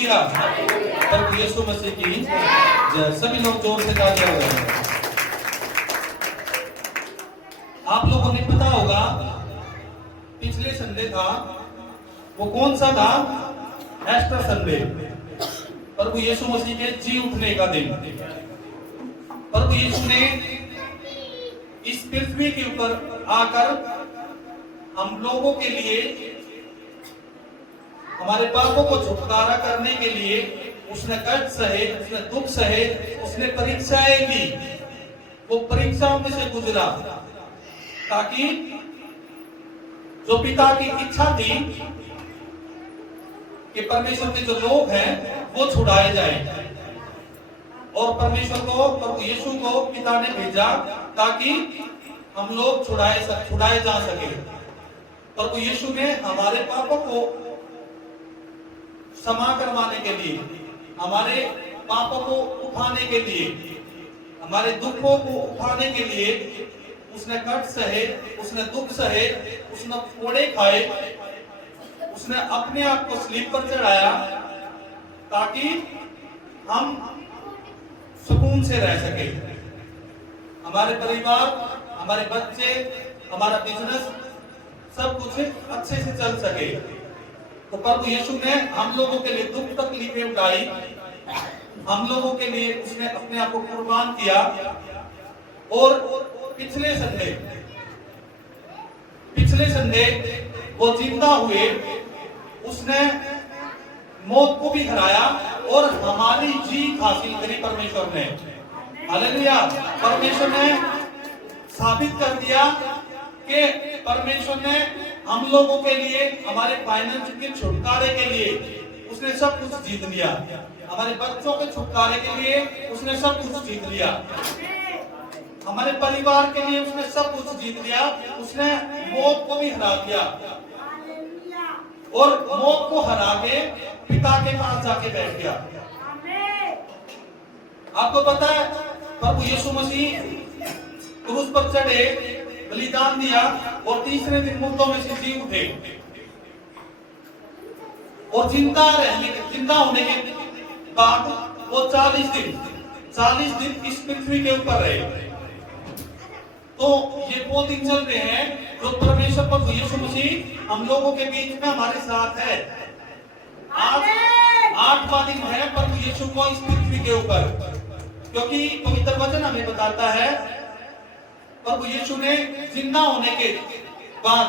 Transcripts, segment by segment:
Hallelujah. प्रभु यीशु मसीह की जय। सभी लोग जोर से गा दिया हुआ। आप लोगों ने पता होगा पिछले संडे था, वो कौन सा था? एस्टर संडे, प्रभु यीशु मसीह के जी उठने का दिन। प्रभु यीशु ने इस पृथ्वी के ऊपर आकर हम लोगों के लिए, हमारे पापों को छुटकारा करने के लिए उसने कष्ट सहे, उसने दुख सहे, उसने परीक्षाएं दी। वो परीक्षाओं में से गुजरा ताकि जो पिता की इच्छा थी कि परमेश्वर के जो लोग हैं वो छुड़ाए जाएं, और परमेश्वर को, प्रभु यीशु को पिता ने भेजा ताकि हम लोग छुड़ाए जा सके। प्रभु यीशु ने हमारे पापों को क्षमा करवाने के लिए, हमारे पापों को उठाने के लिए, हमारे दुखों को उठाने के लिए उसने कष्ट सहे, उसने दुख सहे, उसने फोड़े खाए, उसने अपने आप को स्लीप पर चढ़ाया ताकि हम सुकून से रह सके। हमारे परिवार, हमारे बच्चे, हमारा बिजनेस, सब कुछ अच्छे से चल सके। तो प्रभु यीशु ने हम लोगों के लिए दुख तकलीफें उठाई, हम लोगों के लिए उसने अपने आप को कुर्बान किया। और पिछले संडे वो जिंदा हुए, उसने मौत को भी हराया और हमारी जीत हासिल करी परमेश्वर ने। हालेलुया। परमेश्वर ने साबित कर दिया कि परमेश्वर ने हम लोगों के लिए, हमारे फाइनेंस के छुटकारे के लिए उसने सब कुछ जीत लिया। हमारे बच्चों के छुटकारे के लिए उसने सब कुछ जीत लिया। हमारे परिवार के लिए उसने सब कुछ जीत लिया। उसने मौत को भी हरा दिया और मौत को हरा के पिता के पास जाके बैठ गया। आपको पता है प्रभु यीशु मसीह क्रूस पर चढ़े, बलिदान दिया और तीसरे दिन मुर्दों में से जी उठे और जिंदा होने के बाद वो 40 दिन इस पृथ्वी के ऊपर रहे। तो ये वो दिन चल रहे हैं जो परमेश्वर प्रभु यीशु मसीह हम लोगों के बीच में हमारे साथ है। आज 8वां दिन है प्रभु यीशु को इस पृथ्वी के ऊपर, क्योंकि पवित्र वचन हमें बताता है प्रभु यीशु ने जिंदा होने के बाद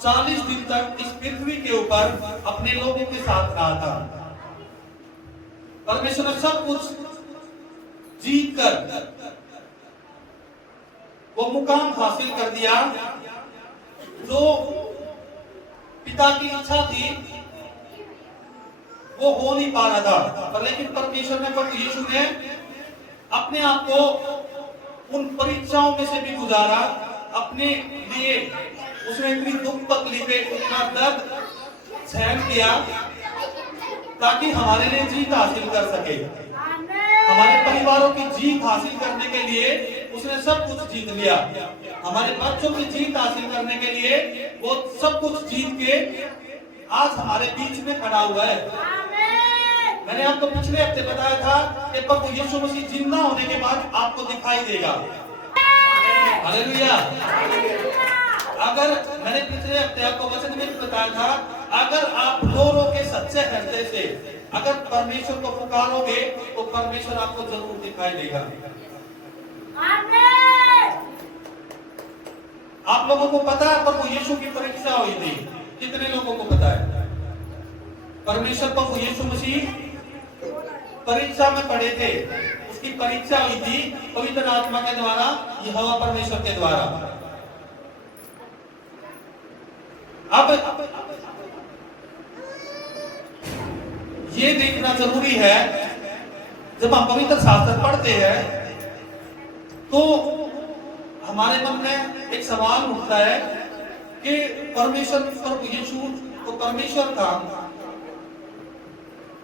40 दिन तक इस पृथ्वी के ऊपर अपने लोगों के साथ रहा था। परमेश्वर ने सब कुछ जीत कर वो मुकाम हासिल कर दिया जो पिता की इच्छा थी, वो हो नहीं पा रहा था। पर लेकिन परमेश्वर ने, प्रभु यीशु ने अपने आप को उन परीक्षाओं में से भी गुजारा अपने लिए। उसने इतनी दुख तकलीफें, इतना दर्द सहन किया ताकि हमारे लिए जीत हासिल कर सके। हमारे परिवारों की जीत हासिल करने के लिए उसने सब कुछ जीत लिया। हमारे बच्चों की जीत हासिल करने के लिए वो सब कुछ जीत के आज हमारे बीच में खड़ा हुआ है। मैंने आपको पिछले हफ्ते बताया था कि प्रभु यीशु मसीह जिंदा होने के बाद आपको दिखाई देगा। हालेलुया। अगर मैंने पिछले हफ्ते आपको वचन में बताया था, अगर आप रो के सच्चे हृदय से अगर परमेश्वर को पुकारोगे तो परमेश्वर आपको जरूर दिखाई देगा। आप लोगों को पता है प्रभु यीशु की परीक्षा हुई थी? कितने लोगों को पता है? परमेश्वर प्रभु यीशु मसीह परीक्षा में पड़े थे। उसकी परीक्षा हुई थी पवित्र आत्मा के द्वारा, यहोवा परमेश्वर के द्वारा। अब ये देखना जरूरी है, जब हम पवित्र शास्त्र पढ़ते हैं तो हमारे मन में एक सवाल उठता है कि परमेश्वर, प्रभु यीशु तो परमेश्वर था,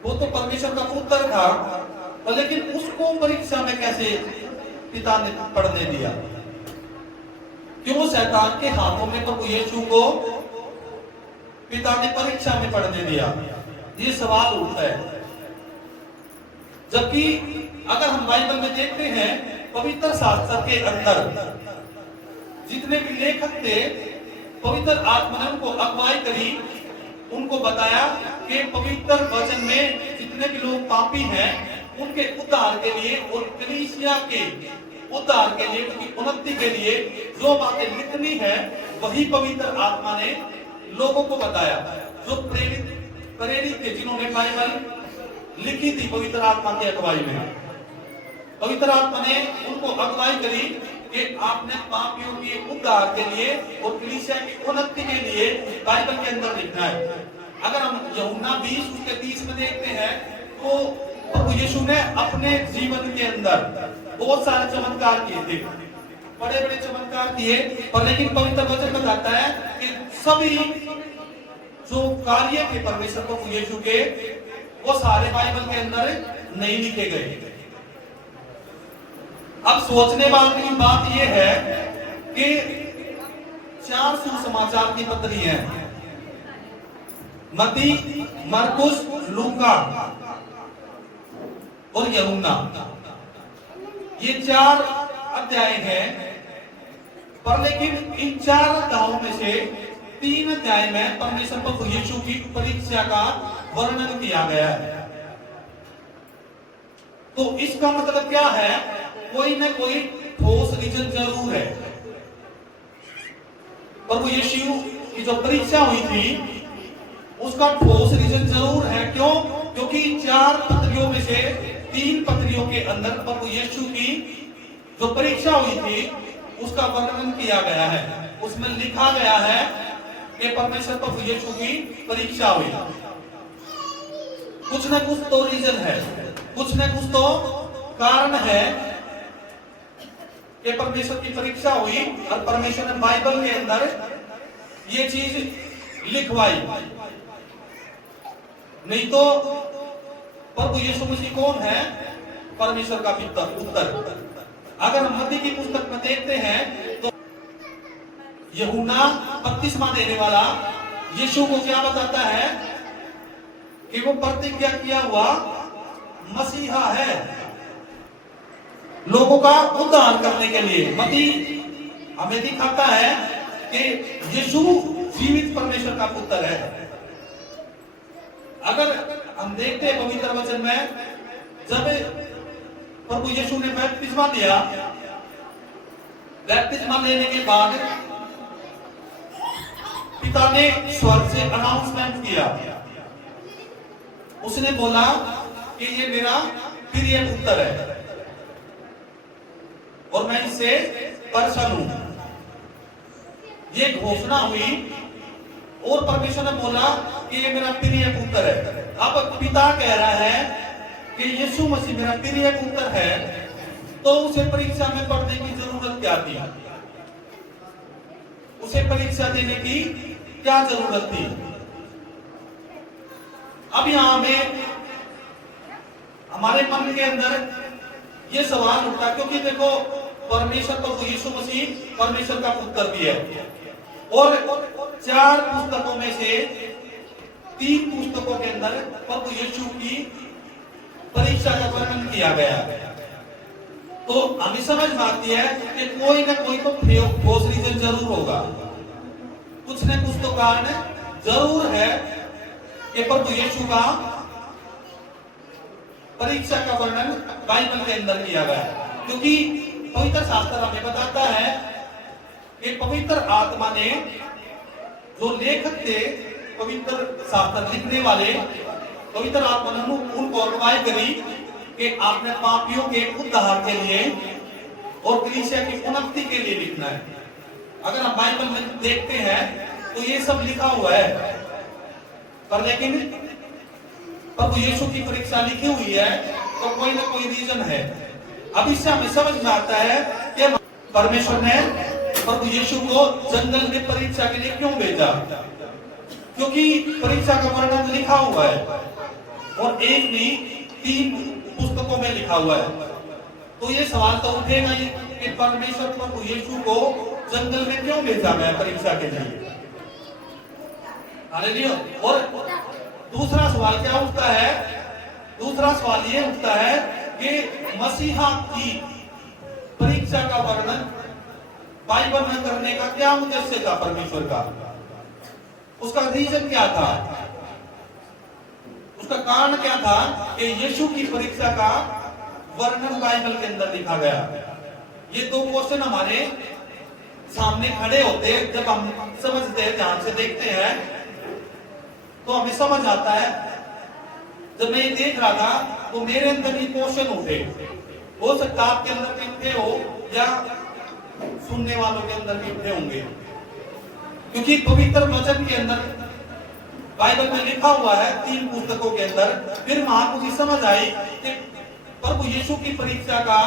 वो तो परमेश्वर का पुत्र था, लेकिन उसको परीक्षा में कैसे पिता ने पढ़ने दिया? क्यों शैतान के हाथों में प्रभु यीशु को पिता ने परीक्षा में पढ़ने दिया? ये सवाल उठता है। जबकि अगर हम बाइबल में देखते हैं, पवित्र शास्त्र के अंदर जितने भी लेखक थे, पवित्र आत्मा ने उनको अगुवाई करी, उनको बताया कि पवित्र वचन में जितने भी लोग पापी हैं उनके उद्धार के लिए और कलीसिया के उद्धार के लिए, उनकी उन्नति के लिए जो बातें लिखनी है वही पवित्र आत्मा ने लोगों को बताया। जो प्रेरित थे, जिन्होंने बाइबल लिखी थी पवित्र आत्मा की अगुवाई में, पवित्र आत्मा ने उनको अगुवाई करी कि आपने पापियों के उद्धार के लिए और कलीसिया की उन्नति के लिए बाइबल के अंदर लिखना है। अगर हम यूहन्ना 20 उसके 30 में देखते हैं तो प्रभु यीशु ने अपने जीवन के अंदर बहुत सारे चमत्कार किए थे, बड़े बड़े चमत्कार किए, पर लेकिन पवित्र वचन बताता है कि सभी जो कार्य थे परमेश्वर प्रभु यीशु के, वो सारे बाइबल के अंदर नहीं लिखे गए। अब सोचने वाली बात यह है कि 4 सुसमाचार की पत्री हैं, मत्ती, मरकुस, लूका और यूहन्ना। ये 4 अध्याय हैं, पर लेकिन इन 4 अध्यायों में से 3 अध्याय में परमेश्वर प्रभु यीशु की परीक्षा का वर्णन किया गया है। तो इसका मतलब क्या है? कोई न कोई ठोस रीजन जरूर है। प्रभु यीशु की जो परीक्षा हुई थी उसका ठोस रीजन जरूर है। क्यों? क्योंकि 4 पत्रियों में से 3 पत्रियों के अंदर प्रभु यीशु की जो परीक्षा हुई थी उसका वर्णन किया गया है। उसमें लिखा गया है कि परमेश्वर प्रभु यीशु की परीक्षा हुई। कुछ न कुछ तो रीजन है, कुछ न कुछ तो कारण है कि परमेश्वर की परीक्षा हुई और परमेश्वर ने बाइबल के अंदर ये चीज लिखवाई। नहीं तो प्रभु यीशु मसीह कौन है? परमेश्वर का पुत्र। अगर हम मत्ती की पुस्तक में देखते हैं तो यूहन्ना बपतिस्मा देने वाला यीशु को क्या बताता है कि वो प्रतिज्ञा किया हुआ मसीहा है, लोगों का उद्धार करने के लिए। मत्ती हमें दिखाता है कि यीशु जीवित परमेश्वर का पुत्र है। अगर हम देखते हैं पवित्र वचन में, जब प्रभु यीशु ने बपतिस्मा लिया, बपतिस्मा लेने के बाद पिता ने स्वर्ग से अनाउंसमेंट किया। उसने बोला कि ये मेरा प्रिय पुत्र है और मैं इससे प्रसन्न हूं। ये घोषणा हुई और परमेश्वर ने बोला कि ये मेरा प्रिय पुत्र है। अब पिता कह रहा है कि यीशु मसीह मेरा प्रिय पुत्र है, तो उसे परीक्षा में पढ़ने की जरूरत क्या थी? उसे परीक्षा देने की क्या जरूरत थी? अब यहां में हमारे मन के अंदर ये सवाल उठता, क्योंकि देखो परमेश्वर प्रभु यीशु मसीह परमेश्वर का पुत्र भी है और 4 पुस्तकों में से 3 पुस्तकों के अंदर प्रभु यीशु की परीक्षा का वर्णन किया गया। तो हमें समझ में आती है कि कोई ना कोई तो ठोस रीजन जरूर होगा, कुछ न कुछ तो कारण जरूर है कि प्रभु यीशु का परीक्षा का वर्णन बाइबल के अंदर किया गया। क्योंकि पवित्र शास्त्र हमें बताता है कि पवित्र आत्मा ने, जो लेखक थे, पवित्र शास्त्र लिखने वाले, पवित्र आत्मा ने उनको अगुवाई करी कि आपने पापियों के उद्धार के लिए और कलीसिया की उन्नति के लिए लिखना है। अगर हम बाइबल में देखते हैं तो ये सब लिखा हुआ है, पर लेकिन प्रभु यीशु की परीक्षा लिखी हुई है तो कोई ना कोई रीजन है। अब इससे हमें समझ में आता है कि परमेश्वर ने प्रभु यीशु को जंगल में परीक्षा के लिए क्यों भेजा? क्योंकि परीक्षा का वर्णन लिखा हुआ है और एक नहीं 3 पुस्तकों में लिखा हुआ है। तो ये सवाल तो उठेगा ही कि परमेश्वर प्रभु यीशु को जंगल में क्यों भेजा गया परीक्षा के लिए? हालेलुया। और दूसरा सवाल क्या उठता है दूसरा सवाल ये उठता है कि मसीहा की परीक्षा का वर्णन बाइबल में करने का क्या उद्देश्य था परमेश्वर का? उसका रीजन क्या था? उसका कारण क्या था कि यीशु की परीक्षा का वर्णन बाइबल के अंदर लिखा गया? ये दो क्वेश्चन हमारे सामने खड़े होते हैं। जब हम समझते हैं, ध्यान से देखते हैं, तो हमें समझ आता है। जब मैं ये देख रहा था तो मेरे अंदर ये क्वेश्चन उठे। हो सकता आपके अंदर भी उठे हो या सुनने वालों के अंदर भी उठे होंगे, क्योंकि पवित्र वचन के अंदर बाइबल में लिखा हुआ है 3 पुस्तकों के अंदर। फिर वहां मुझे समझ आई कि प्रभु यीशु की परीक्षा का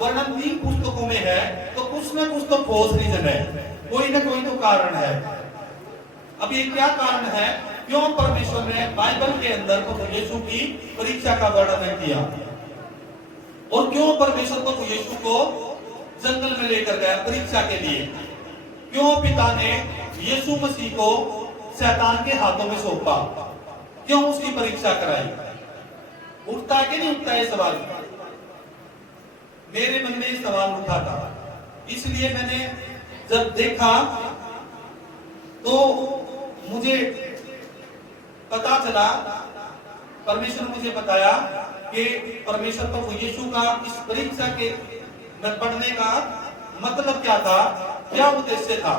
वर्णन 3 पुस्तकों में है, तो कुछ ना कुछ तो ठोस रीजन है, कोई ना कोई तो कारण है। अब ये क्या कारण है? क्यों परमेश्वर ने बाइबल के अंदर प्रभु यीशु की परीक्षा का वर्णन किया, और क्यों परमेश्वर प्रभु यीशु को जंगल में लेकर गया परीक्षा के लिए? क्यों पिता ने यीशु मसीह को शैतान के हाथों में सौंपा? क्यों उसकी परीक्षा कराई? उठता है कि नहीं उठता है सवाल? मेरे मन में सवाल उठा था, इसलिए मैंने जब देखा तो मुझे पता चला, परमेश्वर मुझे बताया कि परमेश्वर प्रभु यीशु का इस परीक्षा के में पढ़ने का मतलब क्या था, क्या उद्देश्य था,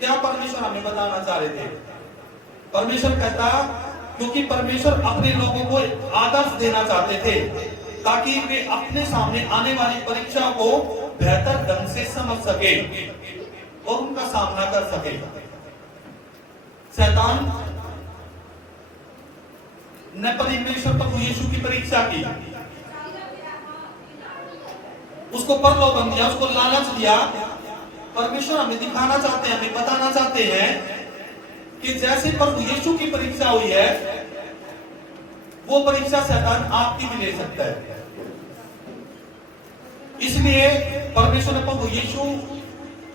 क्या परमेश्वर हमें बताना चाह रहे थे? परमेश्वर कहता, क्योंकि परमेश्वर अपने लोगों को आदर्श देना चाहते थे ताकि वे अपने सामने आने वाली परीक्षा को बेहतर ढंग से समझ सके और उनका सामना कर सके। शैतान ने परमेश्वर प्रभु यीशु की परीक्षा की, उसको प्रलोभन दिया, उसको लालच दिया। परमेश्वर हमें दिखाना चाहते हैं, हमें बताना चाहते हैं कि जैसे प्रभु यीशु की परीक्षा हुई है, वो परीक्षा शैतान आपकी भी ले सकता है। इसलिए परमेश्वर ने प्रभु यीशु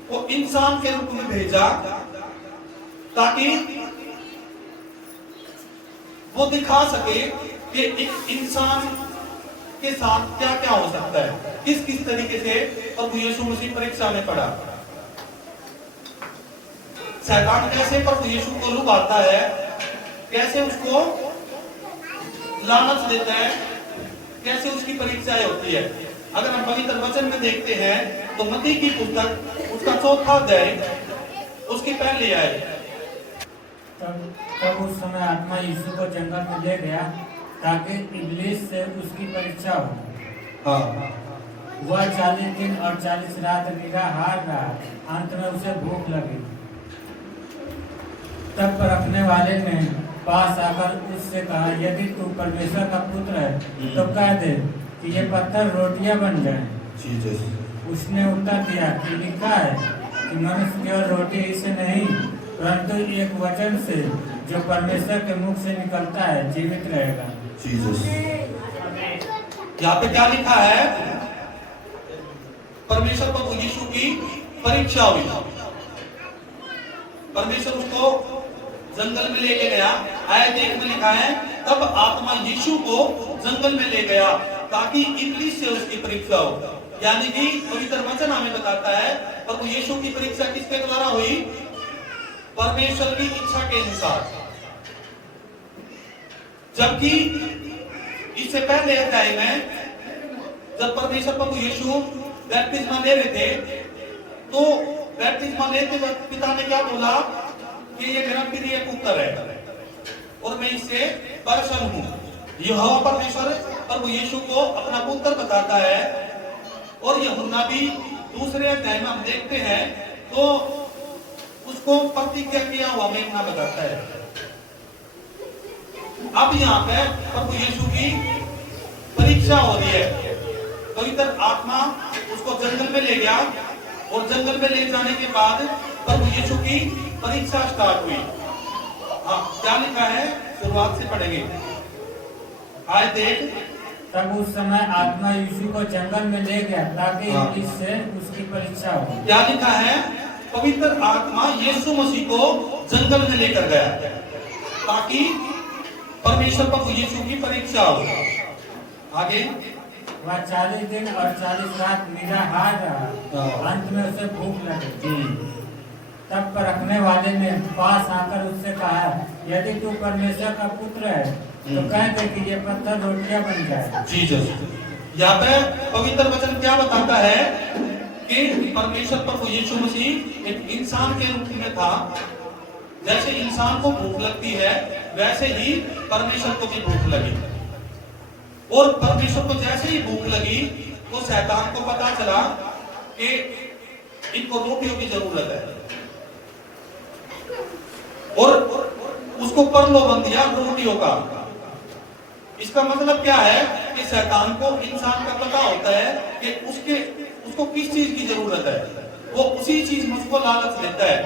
को इंसान के रूप में भेजा ताकि वो दिखा सके कि एक इंसान के साथ क्या क्या हो सकता है, किस किस तरीके से प्रभु यीशु मसीह परीक्षा में पड़ा। शैतान कैसे प्रभु यीशु को लुभाता है, कैसे उसको लालच देता है, कैसे उसकी परीक्षाएं होती है। अगर हम पवित्र वचन में देखते हैं तो मत्ती की पुस्तक उसका 4वां अध्याय उसकी पहली आयत। तब उस समय आत्मा यीशु को जंगल में ले गया ताकि इब्लीस से उसकी परीक्षा हो। वह 40 दिन और 40 रात निराहार रहा। अंत में उसे भूख लगी। तब परखने वाले ने पास आकर उससे कहा, यदि तू परमेश्वर का पुत्र है तो कह दे कि ये पत्थर रोटियां बन जाएं। उसने उत्तर दिया कि लिखा है कि मनुष्य केवल रोटी ही से नहीं परंतु एक वचन से जो परमेश्वर के मुख से निकलता है जीवित रहेगा। यहाँ पे क्या लिखा है? परमेश्वर प्रभु यीशु की परीक्षा हुई, परमेश्वर उसको जंगल में लेके गया। आयत 1 में लिखा है, तब आत्मा यीशु को जंगल में ले गया ताकि इब्लीस से उसकी परीक्षा हो। यानी कि पवित्र वचन हमें बताता है प्रभु यीशु की परीक्षा किसके द्वारा हुई? परमेश्वर की इच्छा के अनुसार। जबकि इससे पहले अध्याय में जब परमेश्वर प्रभु यीशु बैप्तिस्मा ले रहे थे, तो बैप्तिस्मा लेते वक्त पिता ने क्या बोला कि ये मेरा प्रिय पुत्र है और मैं इससे प्रसन्न हूं। यहोवा परमेश्वर प्रभु यीशु को अपना पुत्र बताता है। और यूहन्ना भी दूसरे अध्याय में हम देखते हैं तो उसको प्रतिज्ञा किया हुआ मेमना बताता है। अब यहाँ पे प्रभु यीशु की परीक्षा हो रही है। पवित्र आत्मा उसको जंगल में ले गया और जंगल में ले जाने के बाद प्रभु यीशु की परीक्षा स्टार्ट हुई। क्या लिखा है? शुरुआत से पढ़ेंगे। आयत 1। तब उस समय आत्मा यीशु को जंगल में ले गया ताकि इब्लीस से उसकी परीक्षा हो। क्या लिखा है? पवित्र आत्मा यीशु मसीह को जंगल में लेकर गया ताकि परमेश्वर प्रभु यीशु की परीक्षा हो। आगे वह 40 दिन और 40 रात निराहार रहा। अंत में उसे भूख लगी। तब परखने वाले ने पास आकर उससे कहा, यदि तू परमेश्वर का पुत्र है तो कह दे कि ये पत्थर रोटियां बन जाए। जीसस। यहाँ पे पवित्र वचन क्या बताता है कि परमेश्वर प्रभु यीशु मसीह एक इंसान के रूप में था। जैसे इंसान को भूख लगती है वैसे ही परमेश्वर को भी भूख लगी। और परमेश्वर को जैसे ही भूख लगी तो शैतान को पता चला कि इनको रोटियों की जरूरत है और उसको प्रलोभन दिया रोटियों का। इसका मतलब क्या है कि शैतान को इंसान का पता होता है कि उसको किस चीज की जरूरत है, वो उसी चीज में उसको लालच देता है।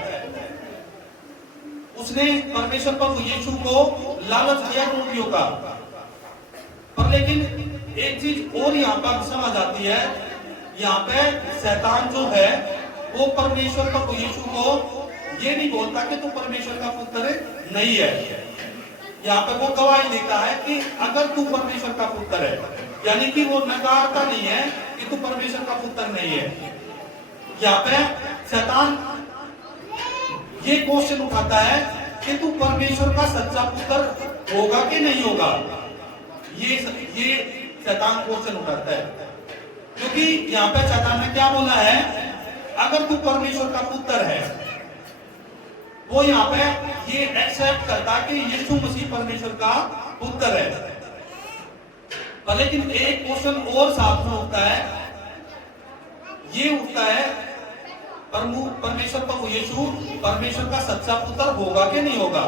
उसने परमेश्वर प्रभु यीशु को लालच दिया रोटियों का। पर लेकिन एक चीज और यहाँ पर समझ आती है, यहाँ पे शैतान जो है वो परमेश्वर प्रभु यीशु को ये नहीं बोलता कि तू परमेश्वर का पुत्र नहीं है। यहाँ पे वो गवाही देता है कि अगर तू परमेश्वर का पुत्र है, यानी कि वो नकारता नहीं है कि तू परमेश्वर का पुत्र नहीं है। यहाँ पे शैतान ये क्वेश्चन उठाता है कि तू परमेश्वर का सच्चा पुत्र होगा कि नहीं होगा। ये शैतान क्वेश्चन उठाता है, क्योंकि यहाँ पे शैतान ने क्या बोला है, अगर तू परमेश्वर का पुत्र है, वो यहाँ पे ये एक्सेप्ट करता कि यीशु मसीह परमेश्वर का पुत्र है। लेकिन एक क्वेश्चन और साथ में उठता है, ये उठता है परमेश्वर प्रभु यीशु परमेश्वर का सच्चा पुत्र होगा कि नहीं होगा।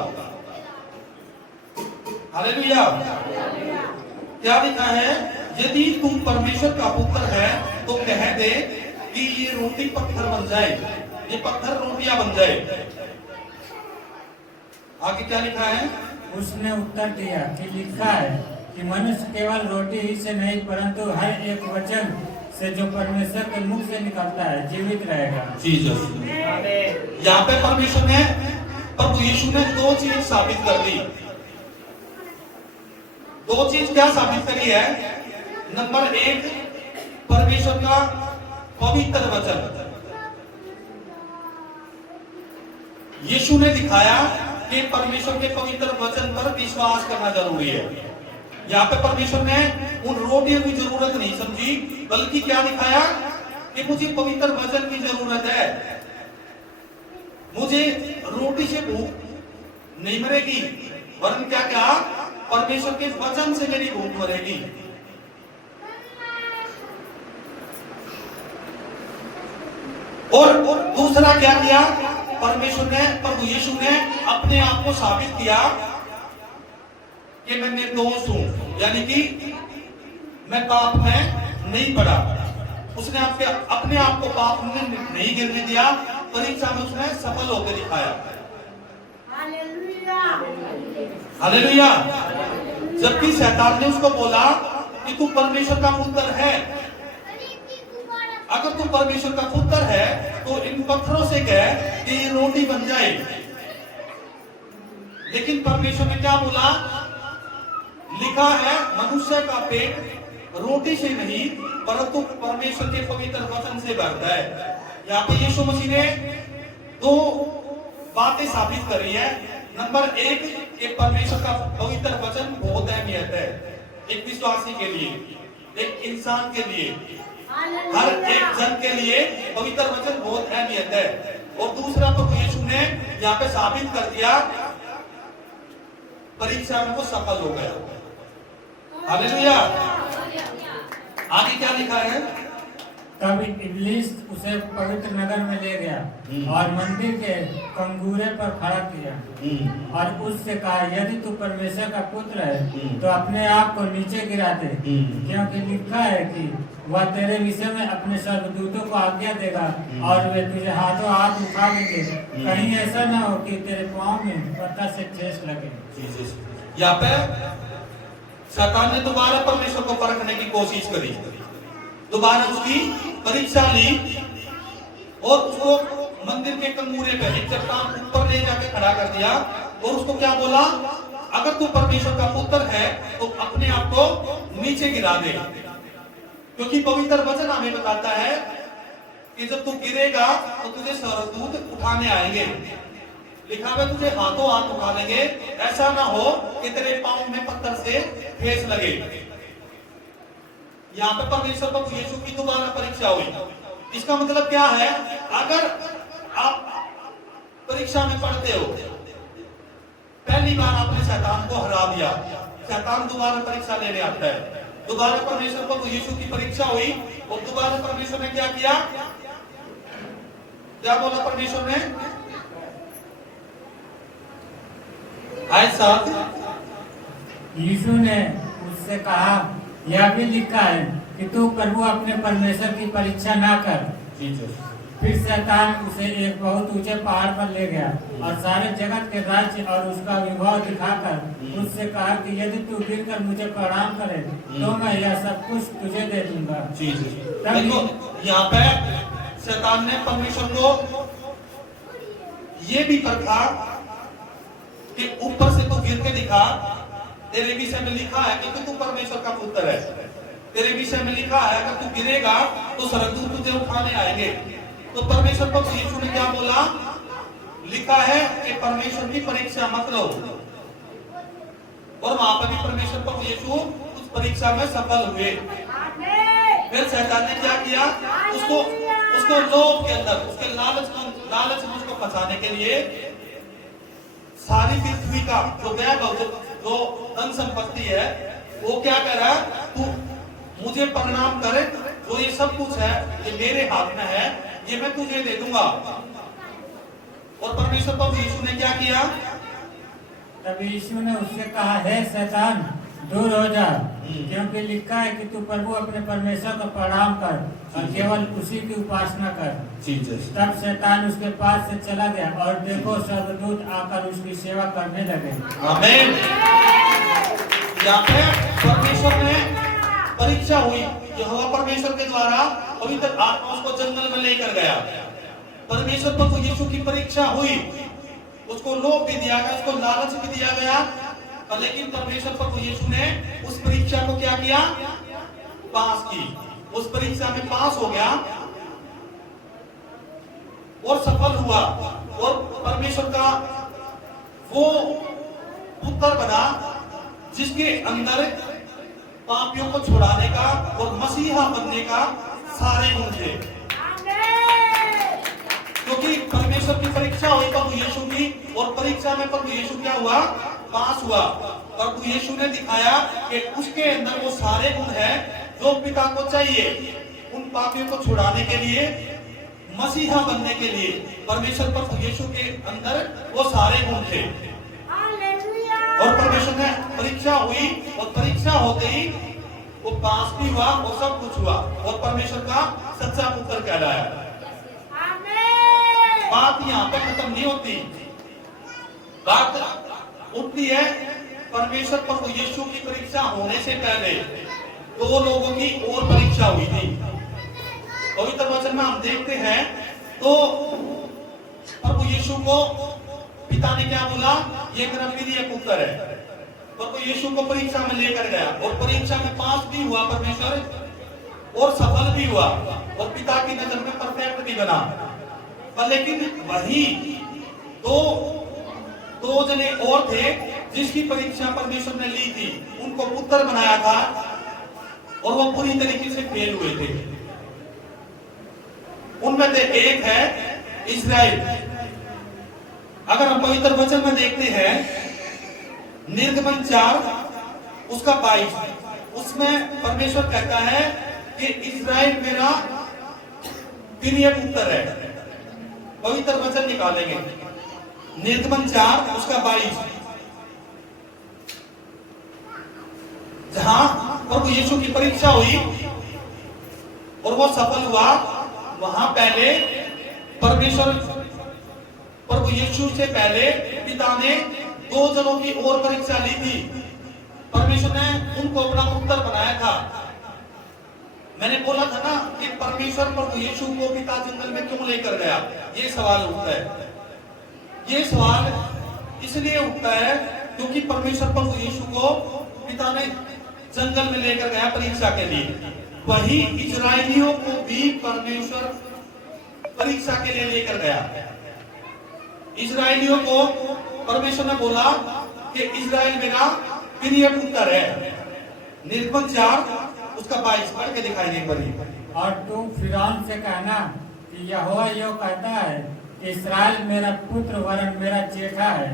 हालेलुया। क्या लिखा है, यदि तुम परमेश्वर का पुत्र है तो कह दे कि ये रोटी पत्थर बन जाए, ये पत्थर रोटियां बन जाए। आगे क्या लिखा है, उसने उत्तर दिया कि लिखा है कि मनुष्य केवल रोटी ही से नहीं परंतु हर एक वचन से जो परमेश्वर के मुख से निकलता है जीवित रहेगा। जीसस। यहाँ पे परमेश्वर ने प्रभु यीशु ने दो चीज साबित कर दी। दो चीज क्या साबित करी है, नंबर एक परमेश्वर का पवित्र वचन। यीशु ने दिखाया कि परमेश्वर के पवित्र वचन पर विश्वास करना जरूरी है। यहाँ पे परमेश्वर ने उन रोटियों की जरूरत नहीं समझी, बल्कि क्या दिखाया कि मुझे पवित्र वचन की जरूरत है। मुझे रोटी से भूख नहीं मरेगी, वरन क्या क्या परमेश्वर के वचन से मेरी भूख मरेगी। और दूसरा क्या किया, परमेश्वर ने प्रभु यीशु ने अपने आप को साबित किया कि मैं निर्दोष हूं, यानी कि मैं पाप में नहीं पड़ा। उसने अपने आप को पाप में नहीं गिरने दिया, परीक्षा में उसने सफल होकर दिखाया। हालेलुया। जबकि शैतान ने उसको बोला कि तू परमेश्वर का पुत्र है, अगर तू परमेश्वर का पुत्र है तो इन पत्थरों से कह कि ये रोटी बन जाए। लेकिन परमेश्वर ने क्या बोला, लिखा है मनुष्य का पेट रोटी से नहीं परंतु परमेश्वर के पवित्र वचन से भरता है। यहाँ पे यीशु मसीह ने दो बातें साबित करी है। नंबर एक, कि परमेश्वर का पवित्र वचन बहुत अहमियत है एक विश्वासी के लिए, एक इंसान के लिए, हर एक जन के लिए पवित्र वचन बहुत अहमियत है। और दूसरा प्रभु यीशु ने यहाँ पे साबित कर दिया, परीक्षा में वो सफल हो गया। हालेलुया। आगे क्या लिखा है, तब इब्लीस उसे पवित्र नगर में ले गया और मंदिर के कंगूरे पर खड़ा किया और उससे कहा, यदि तू परमेश्वर का पुत्र है तो अपने आप को नीचे गिरा दे, क्योंकि लिखा है कि वह तेरे विषय में अपने स्वर्गदूतों को आज्ञा देगा और वे तुझे हाथों हाथ उठा लेंगे, कहीं ऐसा न हो कि तेरे पांव में पत्थर से ठेस लगे। यहाँ पे शैतान ने दोबारा परमेश्वर को परखने की कोशिश करी, दोबारा उसकी परीक्षा ली और उसको मंदिर के कंगूरे पे एक चट्टान ऊपर ले जाके खड़ा कर दिया और उसको क्या बोला अगर तू परमेश्वर का पुत्र है तो अपने आप को नीचे गिरा दे, क्योंकि पवित्र वचन हमें बताता है कि जब तू गिरेगा तो तुझे स्वर्गदूत उठाने आएंगे। लिखा है तुझे हाथों हाथ उठा लेंगे, ऐसा ना हो कि तेरे पांव में पत्थर से ठेस लगे। यहाँ पे परमेश्वर प्रभु यीशु की दोबारा परीक्षा हुई। इसका मतलब क्या है? अगर आप परीक्षा में पढ़ते हो, पहली बार आपने शैतान को हरा दिया, शैतान दोबारा परीक्षा लेने आता है। दोबारा परमेश्वर प्रभु यीशु की परीक्षा हुई और दोबारा परमेश्वर ने क्या किया? क्या बोला परमेश्वर ने? आयत 7, यीशु ने उससे कहा, यह भी लिखा है कि तू प्रभु अपने परमेश्वर की परीक्षा ना कर। फिर शैतान उसे एक बहुत ऊंचे पहाड़ पर ले गया और सारे जगत के राज्य और उसका विभव दिखाकर उससे कहा कि यदि तू गिरकर मुझे प्रणाम करे तो मैं यह सब कुछ तुझे दे दूंगा। देखो यहाँ पे शैतान ने परमेश्वर को ये भी परखा कि ऊपर से तू गिर के दिखा, तेरे विषय में लिखा है कि तू परमेश्वर का पुत्र है, तेरे विषय में लिखा है अगर तू गिरेगा तो स्वर्गदूत तुझे उठाने आएंगे। तो परमेश्वर को यीशु ने क्या बोला? लिखा है कि परमेश्वर की परीक्षा मत लो, और वहां पर भी परमेश्वर को यीशु उस परीक्षा में सफल हुए। फिर शैतान ने क्या किया? उसको लोभ के अंदर, उसके लालच में उसको फंसाने के लिए सारी पृथ्वी का जो वैभव, जो धन संपत्ति है, वो क्या कह रहा है? तू मुझे प्रणाम करे, जो ये सब कुछ है ये मेरे हाथ में है, ये मैं तुझे दे दूंगा। और परमेश्वर प्रभु यीशु ने क्या किया? तब यीशु ने उससे कहा, हे शैतान दूर हो जा, क्योंकि लिखा है कि तू प्रभु अपने परमेश्वर को प्रणाम कर और केवल उसी की उपासना कर। तब शैतान उसके पास से चला गया और देखो स्वर्गदूत आकर उसकी सेवा करने लगे। आमीन। यहाँ पे परमेश्वर ने परीक्षा हुई, यहोवा परमेश्वर के द्वारा पवित्र आत्मा उसको जंगल में लेकर गया। परमेश्वर प्रभु यीशु की परीक्षा हुई, उसको लोभ भी दिया गया, उसको लालच भी दिया गया, लेकिन परमेश्वर प्रभु यीशु ने उस परीक्षा को क्या किया? पास की। उस परीक्षा में पास हो गया और सफल हुआ, और परमेश्वर का वो पुत्र बना जिसके अंदर पापियों को छुड़ाने का और मसीहा बनने का सारे गुण थे। क्योंकि परमेश्वर की परीक्षा हुई प्रभु यीशु की, और परीक्षा में प्रभु यीशु क्या हुआ? पास हुआ। प्रभु यीशु ने दिखाया कि उसके अंदर वो सारे गुण हैं जो पिता को चाहिए उन पापियों को छुड़ाने के लिए, मसीहा बनने के लिए। परमेश्वर प्रभु यीशु के अंदर वो सारे गुण थे, और परमेश्वर ने परीक्षा हुई, और परीक्षा होते ही वो पास भी हुआ और सब कुछ हुआ, और परमेश्वर का सच्चा पुत्र कहलाया। बात यहाँ पे खत्म नहीं होती, बात उठती है परमेश्वर प्रभु यीशु की परीक्षा होने से पहले दो लोगों की और परीक्षा हुई थी। पवित्र वचन में हम देखते हैं तो प्रभु यीशु को पिता ने क्या बोला? ये मेरा प्रिय पुत्र है। प्रभु यीशु को परीक्षा में लेकर गया, और परीक्षा में पास भी हुआ परमेश्वर, और सफल भी हुआ, और पिता की नजर में परफेक्ट भी बना। लेकिन वही दो जने और थे जिसकी परीक्षा परमेश्वर ने ली थी, उनको पुत्र बनाया था, और वो पूरी तरीके से फेल हुए थे। उनमें से एक है इस्राएल। अगर हम पवित्र वचन में देखते हैं निर्गमन 4 उसका 22, उसमें परमेश्वर कहता है कि इस्राएल मेरा प्रिय पुत्र है। पवित्र वचन निकालेंगे, निर्गमन 4 उसका 22, जहां प्रभु यीशु की परीक्षा हुई और वो सफल हुआ। वहां पहले परमेश्वर प्रभु यीशु से पहले पिता ने 2 जनों की और परीक्षा ली थी। परमेश्वर ने उनको अपना पुत्र बनाया था। मैंने बोला था ना कि परमेश्वर प्रभु यीशु को पिता जंगल में क्यों लेकर गया? ये सवाल उठता है। ये सवाल इसलिए उठता है क्योंकि परमेश्वर प्रभु यीशु को पिता ने जंगल में लेकर गया परीक्षा के लिए, वही इजरायलियों को भी परमेश्वर परीक्षा के लिए लेकर गया। इजरायलियों को परमेश्वर ने बोला कि इजराइल मेरा प्रिय पुत्र है। निर्गमन 4 उसका 22 पढ़ के दिखाई दे पड़ी। और तुम फिरौन से कहना कि यहोवा यो कहता है कि इस्राएल मेरा पुत्र वरन मेरा जेठा है।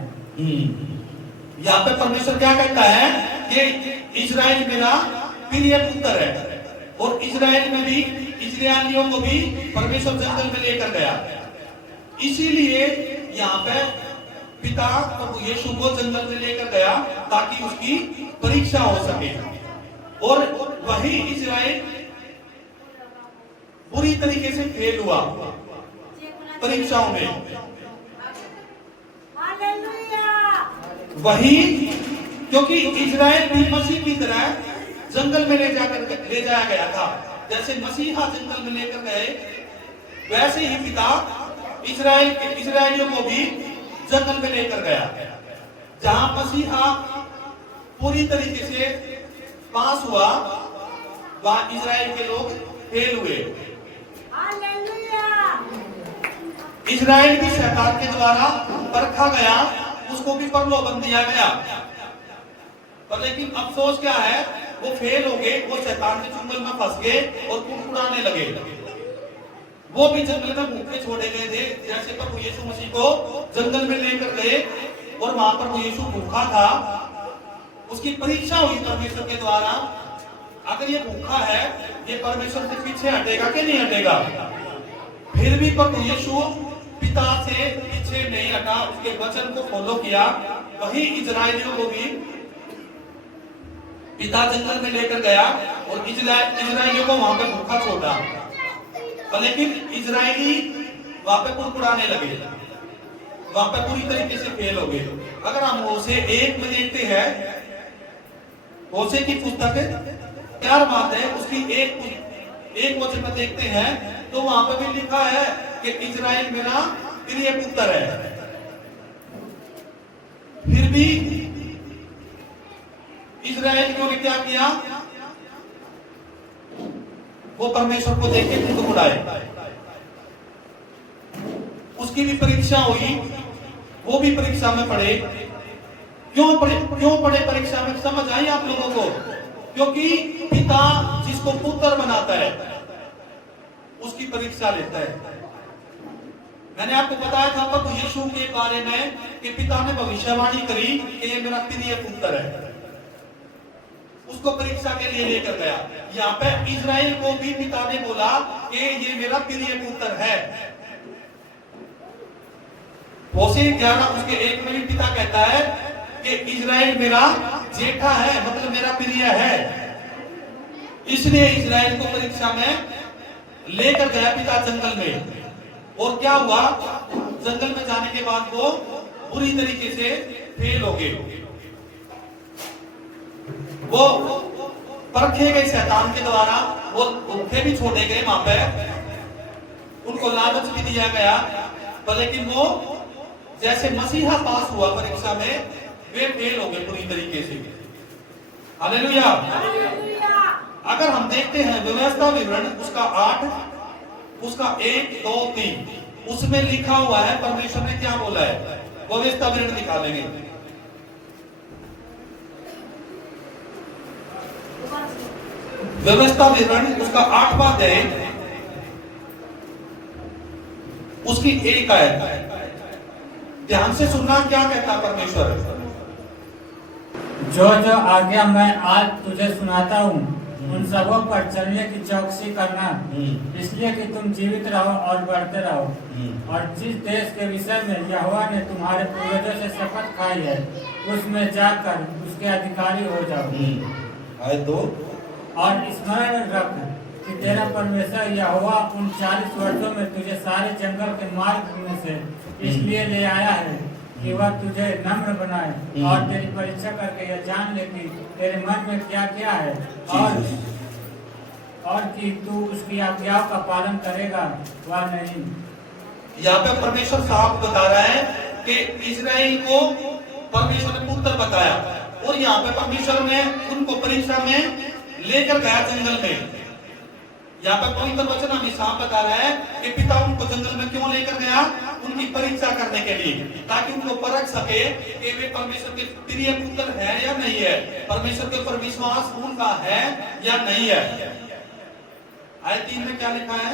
यहाँ पे परमेश्वर क्या कहता है कि इजराइल मेरा प्रिय पुत्र है, और इजराइल में भी इजरायलियों को भी परमेश्वर जंगल में लेकर गया। इसीलिए यहाँ पे पिता प्रभु यीशु को जंगल में लेकर गया ताकि उसकी परीक्षा हो सके, और वही इजराइल बुरी तरीके से फेल हुआ परीक्षाओं में। वही क्योंकि इजराइल भी मसीह की तरह जंगल में ले जाया गया था। जैसे मसीहा जंगल में लेकर गए, वैसे ही पिता इजरायलियों को भी जंगल में लेकर गया, जहां मसीहा पूरी तरीके से पास हुआ, वहां इजराइल के लोग फेल हुए। इजराइल भी शैतान के द्वारा परखा गया, उसको भी परलोबन दिया गया, पर लेकिन अफसोस क्या है, वो फेल हो गए, वो शैतान के चुंगल में फंस गए और कुड़कुड़ाने लगे। वो भी जंगल में भूखे छोड़े गए थे, जैसे प्रभु यीशु मसीह को जंगल में लेकर गए और वहां पर यीशु भूखा था, उसकी परीक्षा हुई परमेश्वर के द्वारा। अगर ये भूखा है, ये परमेश्वर से पीछे हटेगा कि नहीं हटेगा? फिर भी प्रभु यीशु पिता से पीछे नहीं हटा, उसके वचन को फॉलो किया। वही इजरायलियों को भी पिता जंगल में लेकर गया और इजरायलियों को वहां पे भूखा छोड़ा, लेकिन इजरायली वहां पे कुड़कुड़ाने लगे, वहां पे पूरी तरीके से फेल हो गए। अगर हम होशे 1 में देखते हैं, होशे की पुस्तक 4 बात है, उसकी एक वचन में देखते हैं, तो वहां पे भी लिखा है कि इजराइल मेरा प्रिय पुत्र है। फिर भी इजरायलियों ने क्या किया? वो परमेश्वर को देख के कुड़कुड़ाए। उसकी भी परीक्षा हुई, वो भी परीक्षा में पढ़े। क्यों पढ़े परीक्षा में? समझ आई आप लोगों को? क्योंकि पिता जिसको पुत्र बनाता है उसकी परीक्षा लेता है। मैंने आपको बताया था प्रभु यीशु के बारे में कि पिता ने भविष्यवाणी करी कि ये मेरा प्रिय पुत्र है, उसको परीक्षा के लिए लेकर गया। यहाँ पे इजराइल को भी पिता ने बोला कि ये मेरा प्रिय पुत्र है। होशे 11 उसके 1 में भी पिता कहता है कि इजराइल मेरा जेठा है, मतलब मेरा प्रिय है। इसलिए इजराइल को परीक्षा में लेकर गया पिता जंगल में, और क्या हुआ? जंगल में जाने के बाद वो बुरी तरीके से फेल हो गए। वो परखे गए शैतान के द्वारा, वो भूखे भी छोड़े गए वहां पे, उनको लालच भी दिया गया, पर लेकिन वो जैसे मसीहा पास हुआ परीक्षा में, वे फेल हो गए पूरी तरीके से। हालेलुया। अगर हम देखते हैं व्यवस्था विवरण उसका 8 उसका 1, 2, 3 उसमें लिखा हुआ है परमेश्वर ने क्या बोला है। व्यवस्था विवरण दिखा देंगे। व्यवस्था विवरण उसका 8वां अध्याय उसकी 1 आयत, ध्यान से सुनना क्या कहता परमेश्वर। जो जो आज्ञा मैं आज तुझे सुनाता हूँ उन सबों पर चलने की चौकसी करना, इसलिए कि तुम जीवित रहो और बढ़ते रहो, और जिस देश के विषय में यहोवा ने तुम्हारे पूर्वजों से शपथ खाई है उसमें जाकर उसके अधिकारी हो जाओ। आयत 2, और स्मरण रख कि तेरा परमेश्वर यहोवा उन 40 वर्षों में तुझे सारे जंगल के मार्ग में से इसलिए ले आया है कि वह तुझे नम्र बनाए और तेरी परीक्षा करके यह जान ले कि तेरे मन में क्या क्या है, और कि तू उसकी आज्ञाओं का पालन करेगा व नहीं। यहाँ पे परमेश्वर साफ बता रहा है कि इजराइल को परमेश्वर ने पुत्र बताया। और यहाँ पे परमेश्वर ने उनको परीक्षा में लेकर गया जंगल में। यहाँ पर पवित्र वचन हमें साफ बता रहा है कि पिता उनको जंगल में क्यों लेकर गया, उनकी परीक्षा करने के लिए, ताकि उनको परख सके कि वे परमेश्वर के प्रिय पुत्र है या नहीं है, परमेश्वर के ऊपर विश्वास उनका है या नहीं है। आयत 3 में क्या लिखा है?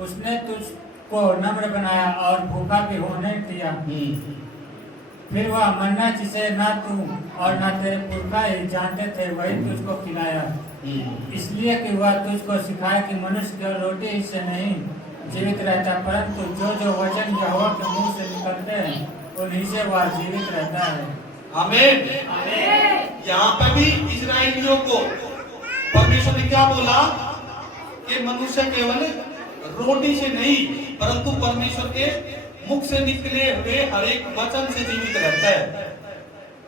उसने तुझको नम्र बनाया और भूखा भी होने दिया। फिर वह मन्ना जिसे ना तू और ना तेरे पुरखा ही जानते थे वही तुझको खिलाया, इसलिए कि वह तुझको सिखाए कि मनुष्य केवल रोटी ही से नहीं जीवित रहता, परंतु जो जो वचन यहोवा के मुंह से निकलते हैं उन्हीं से वह जीवित रहता है। आमीन। यहाँ पर भी इस्राएलियों को परमेश्वर ने क्या बोला कि मनुष्य केवल रोटी से नहीं परंतु परमेश्वर के मुख से निकले हुए हर एक वचन से जीवित रहता है।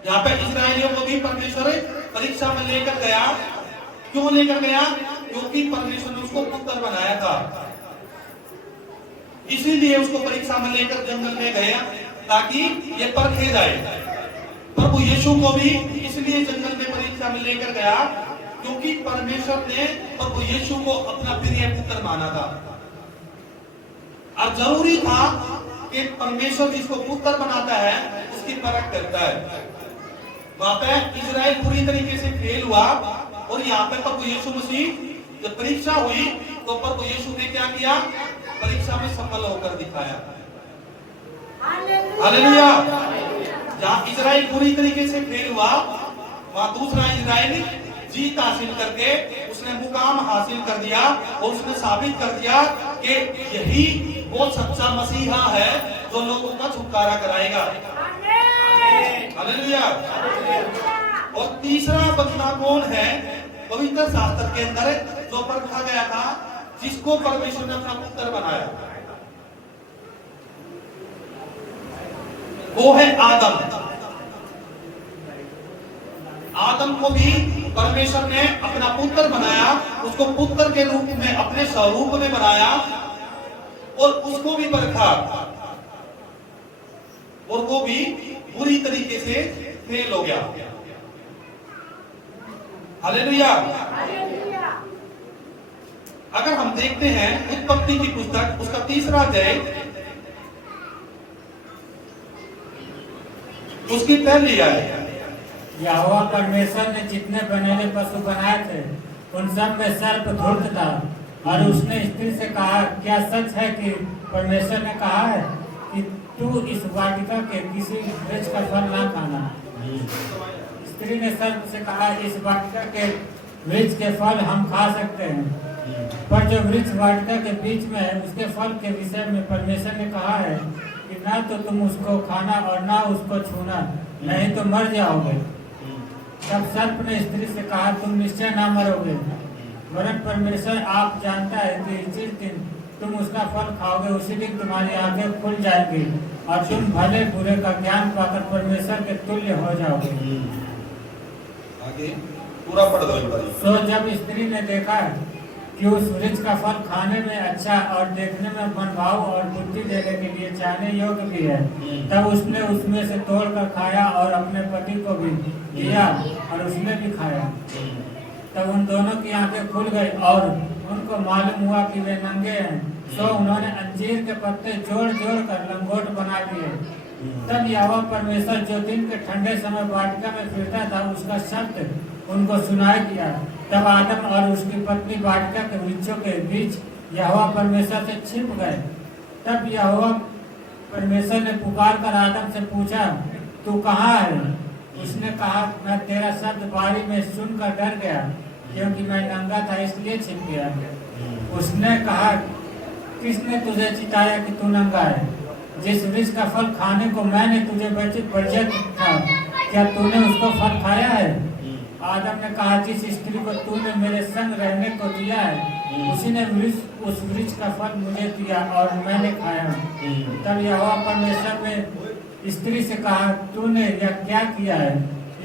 यहाँ पे इस्राएलियों को भी परमेश्वर परीक्षा में लेकर गया। क्यों लेकर गया? क्योंकि परमेश्वर ने उसको पुत्र बनाया था, इसीलिए उसको परीक्षा में लेकर जंगल में गया ताकि ये परखे जाए। प्रभु यीशु को भी इसलिए जंगल में परीक्षा में लेकर गया क्योंकि परमेश्वर ने प्रभु यीशु को अपना प्रिय पुत्र माना था। और जरूरी था कि परमेश्वर जिसको पुत्र बनाता है उसकी परख करता है। वहां पे इजराइल पूरी तरीके से फेल हुआ और यहाँ पे प्रभु यीशु मसीह जब परीक्षा हुई तो प्रभु यीशु ने क्या किया? परीक्षा में सफल होकर दिखाया। हालेलुया। जहाँ इजराइल पूरी तरीके से फेल हुआ वहां दूसरा इजराइल जीत हासिल करके उसने मुकाम हासिल कर दिया और उसने साबित कर दिया कि यही वो सच्चा मसीहा है जो लोगों का छुटकारा कराएगा। हालेलुया। और तीसरा बंदा कौन है पवित्र शास्त्र के अंदर जो परखा गया था, जिसको परमेश्वर ने अपना पुत्र बनाया, वो है आदम। आदम को भी परमेश्वर ने अपना पुत्र बनाया, उसको पुत्र के रूप में अपने स्वरूप में बनाया और उसको भी परखा और वो भी बुरी तरीके से फेल हो गया। हालेलुया। अगर हम देखते हैं उत्पत्ति की पुस्तक उसका 3रा अध्याय उसकी पहली आयत। यहोवा परमेश्वर ने जितने बनेले पशु बनाए थे उन सब में सर्प धूर्त था और उसने स्त्री से कहा, क्या सच है कि परमेश्वर ने कहा है कि तू इस वाटिका के किसी वृक्ष का फल ना खाना? स्त्री ने सर्प से कहा, इस वाटिका के वृक्ष के फल हम खा सकते हैं, पर जो वृक्ष वाटिका के बीच में है उसके फल के विषय में परमेश्वर ने कहा है कि ना तो तुम उसको खाना और ना उसको छूना, नहीं तो मर जाओगे। तब सर्प ने स्त्री से कहा, तुम निश्चय ना मरोगे, वरन परमेश्वर आप जानता है कि जिस दिन तुम उसका फल खाओगे उसी दिन तुम्हारी आंखें खुल जाएंगी और तुम भले बुरे का ज्ञान पाकर परमेश्वर के तुल्य हो जाओगे। आगे पूरा पढ़ दो। तो जब स्त्री ने देखा कि उस वृक्ष का फल खाने में अच्छा और देखने में मनभाव और बुद्धि देने के लिए चाहने योग्य भी है, तब उसने उसमें से तोड़कर खाया और अपने पति को भी दिया और उसने भी खाया। तब उन दोनों की आंखें खुल गई और उनको मालूम हुआ कि वे नंगे हैं, तो उन्होंने अंजीर के पत्ते जोड़ जोड़ कर लंगोट बना दिए। तब यहोवा परमेश्वर जो दिन के ठंडे समय वाटिका में फिरता था उसका शब्द उनको सुनाई दिया। तब आदम और उसकी पत्नी वाटिका के वृक्षों के बीच यहोवा परमेश्वर से छिप गए। तब यहोवा परमेश्वर ने पुकार कर आदम से पूछा, तू कहाँ है? उसने कहा, मैं तेरा शब्द बारी में सुनकर डर गया, क्योंकि मैं नंगा था इसलिए छिप गया। उसने कहा, किसने तुझे चिताया कि तू नंगा है? जिस वृक्ष का फल खाने को मैंने तुझे वर्जित था, क्या तूने उसको फल खाया है? आदम ने कहा, जिस स्त्री को तूने मेरे संग रहने को दिया है उसी ने उस वृक्ष का फल मुझे दिया और मैंने खाया। तब यहोवा परमेश्वर ने स्त्री से कहा, तूने यह क्या किया है?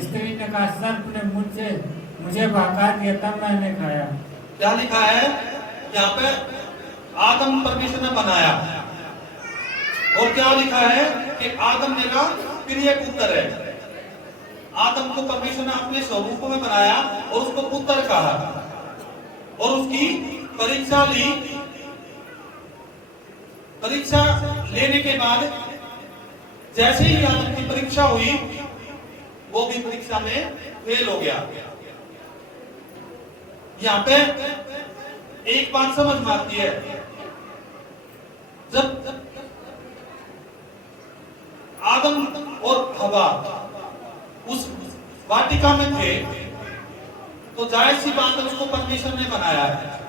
स्त्री ने कहा, सर्प ने मुझे बहका दिया तब मैंने खाया। क्या लिखा है यहाँ पे? आदम परमेश्वर ने बनाया और क्या लिखा है कि आदम ने कहा फिर ये पुत्र है। आदम को परमेश्वर ने अपने स्वरूप में बनाया और उसको पुत्र कहा और उसकी परीक्षा ली। परीक्षा लेने के बाद जैसे ही आदम की परीक्षा हुई वो भी परीक्षा में फेल हो गया। यहां पे एक बात समझ में आती है, जब आदम और हवा उस वाटिका में थे तो जाहिर सी बात है उसको परमेश्वर ने बनाया है।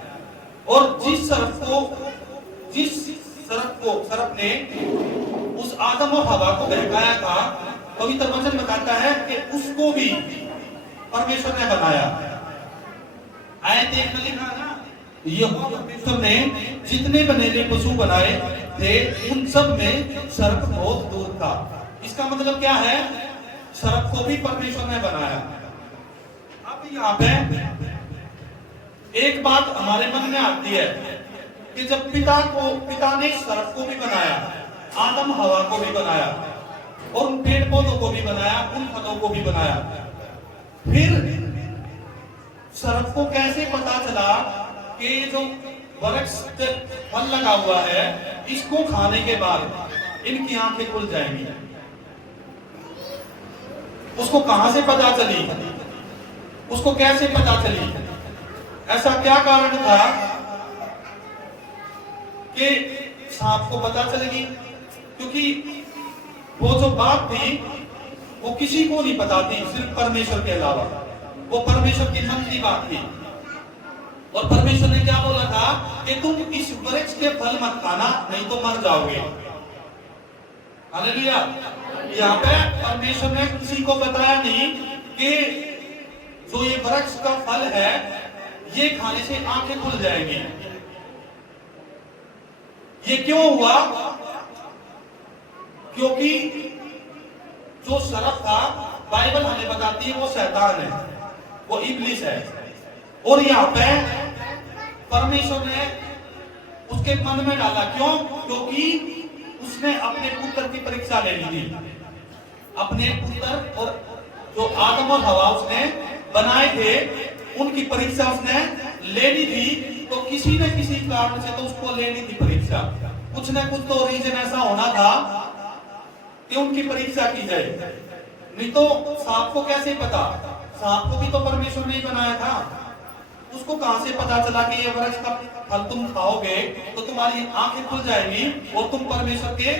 और जिस सर्प ने उस आदम और हवा को बहकाया था, पवित्र वचन बताता है कि उसको भी परमेश्वर ने बनाया। आयत 1 में लिखा ना, यहोवा परमेश्वर ने जितने बनेले पशु बनाए थे उन सब में सर्प बहुत दूर था। इसका मतलब क्या है? सर्प को भी परमेश्वर ने बनाया। अब यहाँ पे एक बात हमारे मन में आती है कि जब पिता ने सर्प को भी बनाया, आदम हवा को भी बनाया और उन पेड़ पौधों को भी बनाया, उन फलों को भी बनाया, फिर सर्प को कैसे पता चला कि जो वृक्ष फल लगा हुआ है इसको खाने के बाद इनकी आंखें खुल जाएंगी? उसको कहां से पता चली? उसको कैसे पता चली? ऐसा क्या कारण था कि सांप को पता चलेगी? क्योंकि वो जो बात थी वो किसी को नहीं पता थी, सिर्फ परमेश्वर के अलावा। वो परमेश्वर की मन की बात थी। और परमेश्वर ने क्या बोला था कि तुम इस वृक्ष के फल मत खाना, नहीं तो मर जाओगे। हालेलुया। यहाँ पे परमेश्वर ने किसी को बताया नहीं कि जो ये वृक्ष का फल है ये खाने से आंखें खुल जाएंगी। ये क्यों हुआ? क्योंकि जो सर्प था, बाइबल हमें बताती है वो शैतान है, वो इब्लिस है। और यहाँ पे परमेश्वर ने उसके मन में डाला। क्यों? क्योंकि उसने अपने पुत्र की परीक्षा लेनी थी। अपने पुत्र और जो आदम और हवा उसने बनाए थे उनकी परीक्षा उसने लेनी थी। तो किसी न किसी कारण से तो उसको लेनी थी परीक्षा। कुछ न कुछ तो रीजन ऐसा होना था कि उनकी परीक्षा की जाए। नहीं तो सांप को कैसे पता? सांप को भी तो परमेश्वर ने ही बनाया था। उसको कहां से पता चला कि ये वृक्ष का फल तुम खाओगे तो तुम्हारी आंखें खुल जाएंगी और तुम परमेश्वर के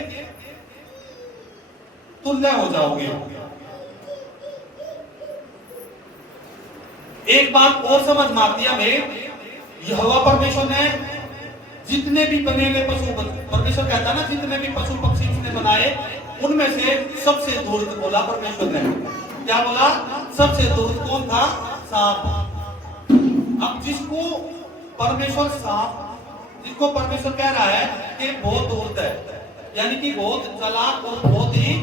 तुल्य हो जाओगे? एक बात और समझ में आती है हमें, यहोवा परमेश्वर ने जितने भी बने हुए पशु, परमेश्वर कहता ना जितने भी पशु पक्षी उसने बनाए उनमें से सबसे दूर बोला परमेश्वर ने। क्या बोला? सबसे दूर कौन था? सांप। अब जिसको परमेश्वर कह रहा है कि बहुत दूर है, यानी कि बहुत चालाक और बहुत ही,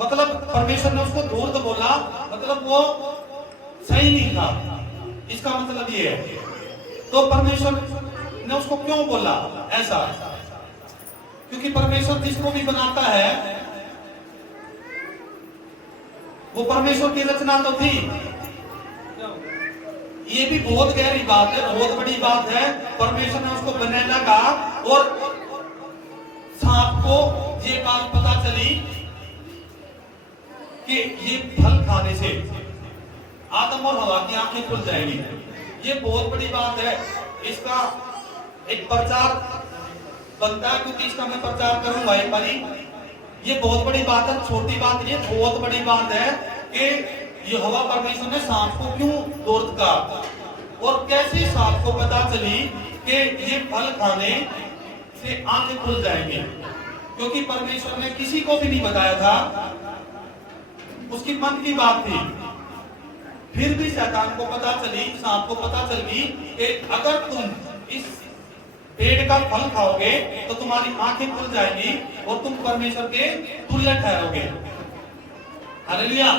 मतलब परमेश्वर ने उसको धूर्त बोला, मतलब वो सही नहीं था। इसका मतलब ये है। तो परमेश्वर ने उसको क्यों बोला ऐसा? क्योंकि परमेश्वर जिसको भी बनाता है वो परमेश्वर की रचना तो थी। ये भी बहुत गहरी बात है, बहुत बड़ी बात है। परमेश्वर ने उसको बनाना कहा और सांप को ये बात पता चली कि ये फल खाने से आदम और हवा की आंखें खुल जाएंगी। ये बहुत बड़ी बात है। इसका एक प्रचार बनता है, क्योंकि इसका मैं प्रचार करूंगा एक बारी। ये बहुत बड़ी बात है, छोटी बात नहीं, बहुत बड़ी बात है कि यहोवा परमेश्वर ने सांप को क्यों दौड़ कहा और कैसे सांप को पता चली कि ये फल खाने से आंखें खुल जाएंगी। क्योंकि परमेश्वर ने किसी को भी नहीं बताया था, उसकी मन की बात थी। फिर भी शैतान को पता चली, सांप को पता चल गई कि अगर तुम इस पेड़ का फल खाओगे तो तुम्हारी आंखें खुल जाएंगी और तुम परमेश्वर के तुल्य ठहरोगे। हालेलुया।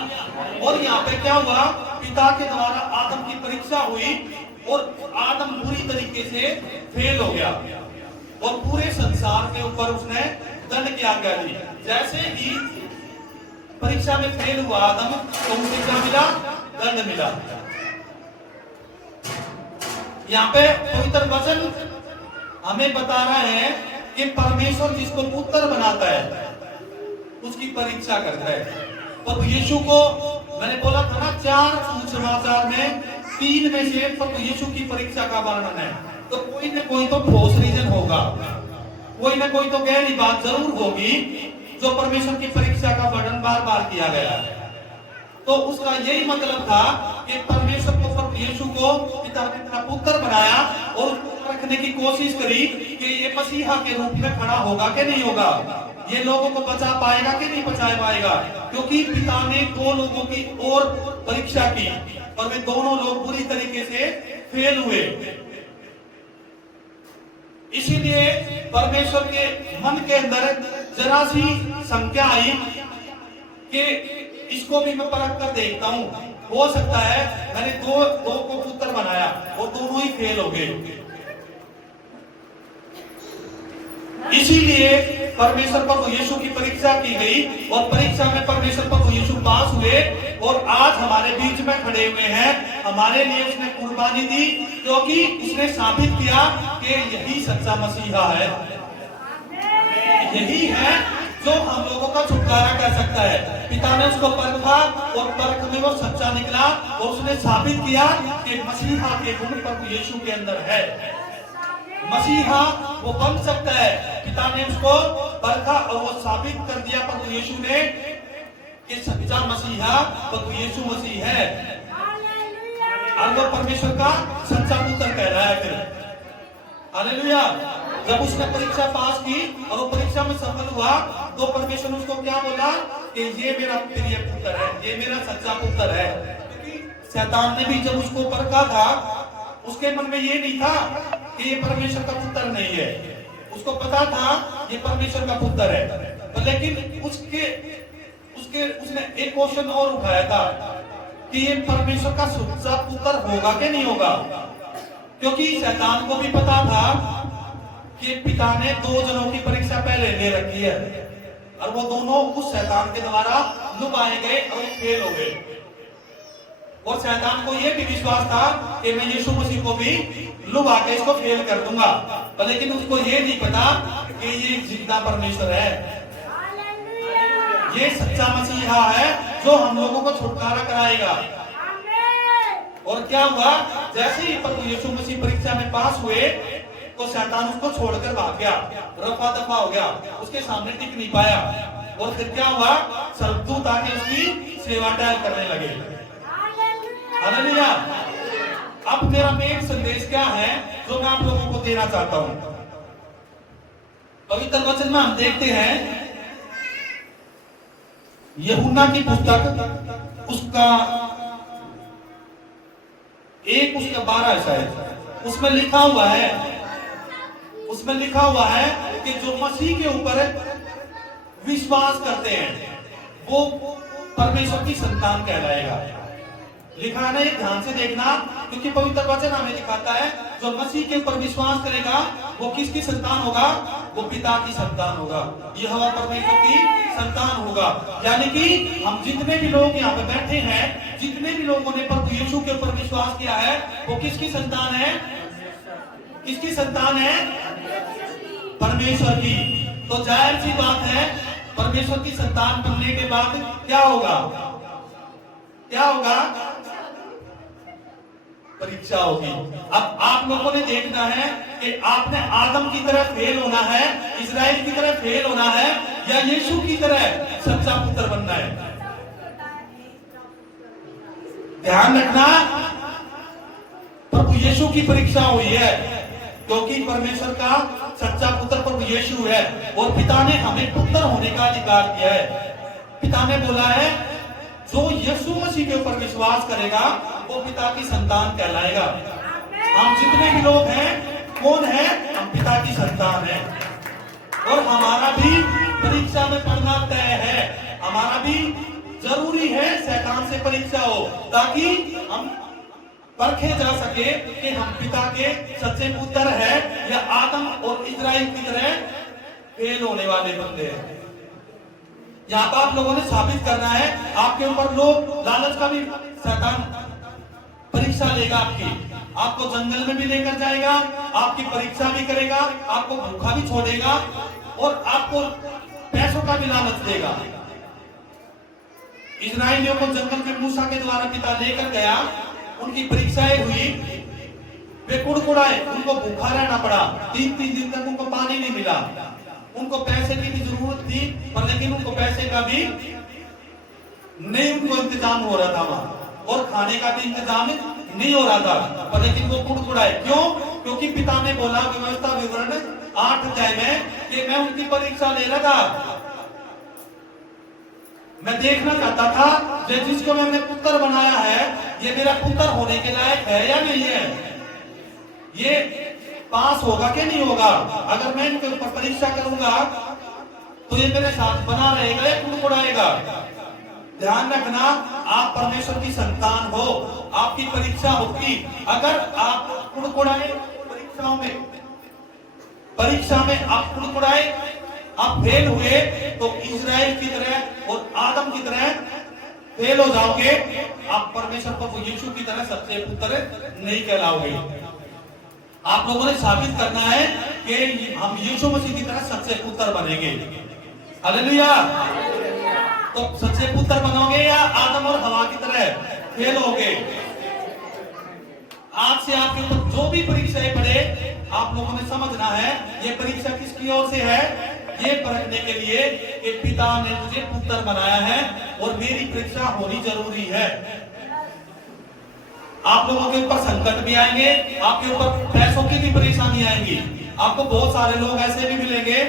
और यहाँ पे क्या हुआ? पिता के द्वारा आदम की परीक्षा हुई और आदम बुरी तरीके से फेल हो गया और पूरे संसार के ऊपर उसने दंड की आज्ञा दी। जैसे ही परीक्षा में फेल हुआ आदम तो उसे क्या मिला? दंड मिला। यहाँ पे पवित्र वचन हमें बता रहा है कि परमेश्वर जिसको पुत्र बनाता है उसकी परीक्षा करता है। प्रभु यीशु को मैंने बोला था ना, 4 सुसमाचार में 3 में से प्रभु यीशु की परीक्षा का वर्णन है। तो कोई न कोई तो ठोस रीजन होगा, कोई न कोई तो गहरी बात जरूर होगी जो परमेश्वर की परीक्षा का वर्णन बार बार किया गया है। तो उसका यही मतलब था कि परमेश्वर को, प्रभु यीशु को पिता ने अपना पुत्र बनाया और उसको रखने की कोशिश करी कि ये मसीहा के रूप में खड़ा होगा कि नहीं होगा, ये लोगों को बचा पाएगा कि नहीं बचा पाएगा। क्योंकि पिता ने 2 लोगों की और परीक्षा की और वे दोनों लोग बुरी तरीके से फेल हुए। इसीलिए परमेश्वर के मन के अंदर जरा सी संख्या आई कि इसको भी मैं परख कर देखता हूं, हो सकता है मैंने दो को पुत्र बनाया और दोनों ही फेल हो गए। इसीलिए परमेश्वर प्रभु यीशु की परीक्षा की गई और परीक्षा में परमेश्वर प्रभु यीशु पास हुए और आज हमारे बीच में खड़े हुए हैं। हमारे लिए उसने कुर्बानी दी क्योंकि उसने साबित किया कि यही सच्चा मसीहा है, यही है जो हम लोगों का छुटकारा कर सकता है। पिता ने उसको परखा और परख में वो सच्चा निकला और उसने साबित किया कि मसीहा के गुण प्रभु यीशु के अंदर है। मसीहा वो बन सकता है। पिता ने उसको परखा और वो साबित कर दिया प्रभु यीशु ने कि सच्चा मसीहा प्रभु यीशु मसीह है और वो परमेश्वर का सच्चा पुत्र कह रहा है। फिर हालेलुया। जब उसने परीक्षा पास की और वो परीक्षा में सफल हुआ तो परमेश्वर ने उसको क्या बोला कि ये मेरा प्रिय पुत्र है, ये मेरा सच्चा पुत्र है। क्योंकि शैतान ने भी जब उसको परखा था उसके मन में ये नहीं था कि ये परमेश्वर का पुत्र नहीं है, उसको पता था ये परमेश्वर का पुत्र है। लेकिन उसने एक क्वेश्चन और उठाया था कि ये परमेश्वर का सच्चा पुत्र होगा कि नहीं होगा। क्योंकि शैतान को भी पता था कि पिता ने 2 जनों की परीक्षा पहले ले रखी है और वो दोनों उस शैतान के द्वारा लुभाए गए और वो फेल हो गए। और शैतान को यह भी विश्वास था कि मैं यीशु मसीह को भी लुभा के इसको फेल कर दूंगा, लेकिन उसको ये नहीं पता कि ये जिंदा परमेश्वर है, ये सच्चा मसीहा है जो हम लोगों को छुटकारा कराएगा। और क्या हुआ, जैसे ही प्रभु यीशु मसीह परीक्षा में पास हुए तो शैतान उसको छोड़कर भाग गया, रफा दफा हो गया, उसके सामने टिक नहीं पाया। और फिर क्या हुआ, स्वर्गदूत आके उसकी सेवा टहल करने लगे। हालेलुया। अब मेरा मेन संदेश क्या है जो मैं आप लोगों को देना चाहता हूं। पवित्र वचन में हम देखते हैं यूहन्ना की पुस्तक उसका 12 शायद, उसमें लिखा हुआ है कि जो मसीह के ऊपर विश्वास करते हैं वो परमेश्वर की संतान कहलाएगा। लिखा है, ध्यान से देखना, क्योंकि पवित्र वचन हमें दिखाता है जो मसीह के ऊपर विश्वास करेगा वो किसकी संतान होगा, वो पिता की संतान होगा, यहोवा परमेश्वर की संतान होगा। यानी कि हम जितने भी लोग यहाँ पे बैठे हैं, जितने भी लोगों ने प्रभु यीशु के ऊपर विश्वास किया है वो किसकी संतान है, किसकी संतान है, परमेश्वर की। तो जाहिर सी बात है परमेश्वर की संतान बनने के बाद क्या होगा, परीक्षा होगी। अब आप लोगों ने देखना है कि आपने आदम की तरह फेल होना है, इस्राएल की तरह फेल होना है, या यीशु की तरह सच्चा पुत्र बनना है। ध्यान रखना, प्रभु यीशु की परीक्षा हुई है क्योंकि परमेश्वर का सच्चा पुत्र प्रभु यीशु है और पिता ने हमें पुत्र होने का अधिकार दिया है। पिता ने बोला है जो यीशु मसीह के ऊपर विश्वास करेगा वो पिता की संतान कहलाएगा। हम जितने भी लोग हैं कौन है, हम पिता की संतान हैं और हमारा भी परीक्षा में पढ़ना तय है, हमारा भी जरूरी है शैतान से परीक्षा हो ताकि हम परखे जा सके कि हम पिता के सच्चे पुत्र हैं या आदम और इस्राएल की तरह फेल होने वाले बंदे हैं। यहाँ पर आप लोगों ने साबित करना है। आपके ऊपर लोग लालच का भी शैतान परीक्षा लेगा आपको जंगल में भी लेकर जाएगा, आपकी परीक्षा भी करेगा, आपको भूखा भी छोड़ेगा और आपको पैसों का भी लालच देगा। इस्राएलियों को जंगल में मूसा के द्वारा पिता लेकर गया, उनकी परीक्षाएं हुई, वे कुड़कुड़ाए, उनको भूखा रहना पड़ा, 3-3 दिन तक उनको पानी नहीं मिला, उनको पैसे की भी जरूरत थी, पर लेकिन उनको पैसे का भी नहीं उनको इंतजाम हो रहा था वहां, और खाने का भी इंतजाम नहीं हो रहा था, पर लेकिन वो कुड़कुड़ाए। क्यों? क्योंकि पिता ने बोला व्यवस्था विवरण 8 अध्याय में कि मैं उनकी परीक्षा ले रहा था, मैं देखना चाहता था कि जिसको मैंने पुत्र बनाया है ये मेरा पुत्र होने के लायक है या नहीं है, ये पास होगा कि नहीं होगा। अगर मैं इनके ऊपर परीक्षा करूंगा तो ये मेरे साथ बना रहेगा या कुड़कुड़ाएगा। ध्यान रखना, आप परमेश्वर की संतान हो, आपकी परीक्षा होगी। अगर आप कुड़कुड़ाए परीक्षा में आप कुड़कुड़ाए, आप फेल हुए तो इजराइल की तरह और आदम की तरह फेल हो जाओगे, आप परमेश्वर को यीशु की तरह सच्चे पुत्र नहीं कहलाओगे। आप लोगों ने साबित करना है कि हम यीशु मसीह की तरह सच्चे पुत्र बनेंगे। हालेलुया। तो सच्चे पुत्र बनोगे या आदम और हवा की तरह फेल होगे। आज से आपके ऊपर जो भी परीक्षाएं पड़े, आप लोगों ने समझना है ये परीक्षा किसकी ओर से है, ये परखने के लिए कि पिता ने मुझे पुत्र बनाया है और मेरी परीक्षा होनी जरूरी है। आप लोगों के ऊपर संकट भी आएंगे, आपके ऊपर पैसों की भी परेशानी आएंगी, आपको बहुत सारे लोग ऐसे भी मिलेंगे,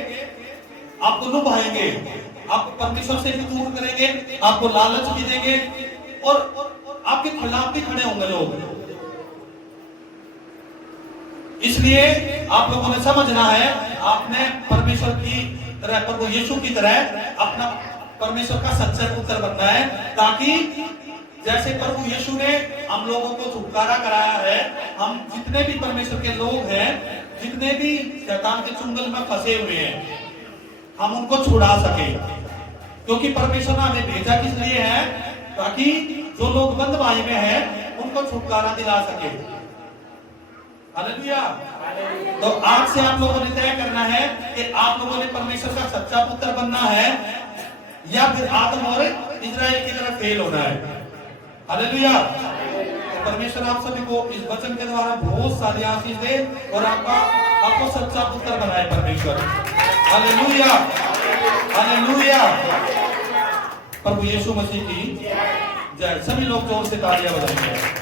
आपको लुभाएंगे, आपको परमेश्वर से भी दूर करेंगे, आपको लालच भी देंगे और आपके खिलाफ भी खड़े होंगे लोग। इसलिए आप लोगों ने समझना है, आपने परमेश्वर की तरह, प्रभु यीशु की तरह अपना परमेश्वर का सच्चा पुत्र बनना है, ताकि जैसे प्रभु यीशु ने हम लोगों को छुटकारा कराया है, हम जितने भी परमेश्वर के लोग हैं, जितने भी शैतान के चुंगल में फंसे हुए हैं, हम उनको छुड़ा सके। क्योंकि परमेश्वर ने हमें भेजा किस लिए है, ताकि जो लोग बंधुआई में हैं उनको छुटकारा दिला सके। हालेलुया। तो आज से आप लोगों ने तय करना है कि आप लोगों ने परमेश्वर का सच्चा पुत्र बनना है या फिर आदम और इजराइल की तरह फेल होना है। हालेलुया। तो परमेश्वर आप सभी को इस वचन के द्वारा बहुत सारी आशीष दे और आपको सच्चा पुत्र बनाए परमेश्वर। Hallelujah, hallelujah. प्रभु यीशु मसीह की जय। सभी लोग जोर से तालियां बजाएंगे।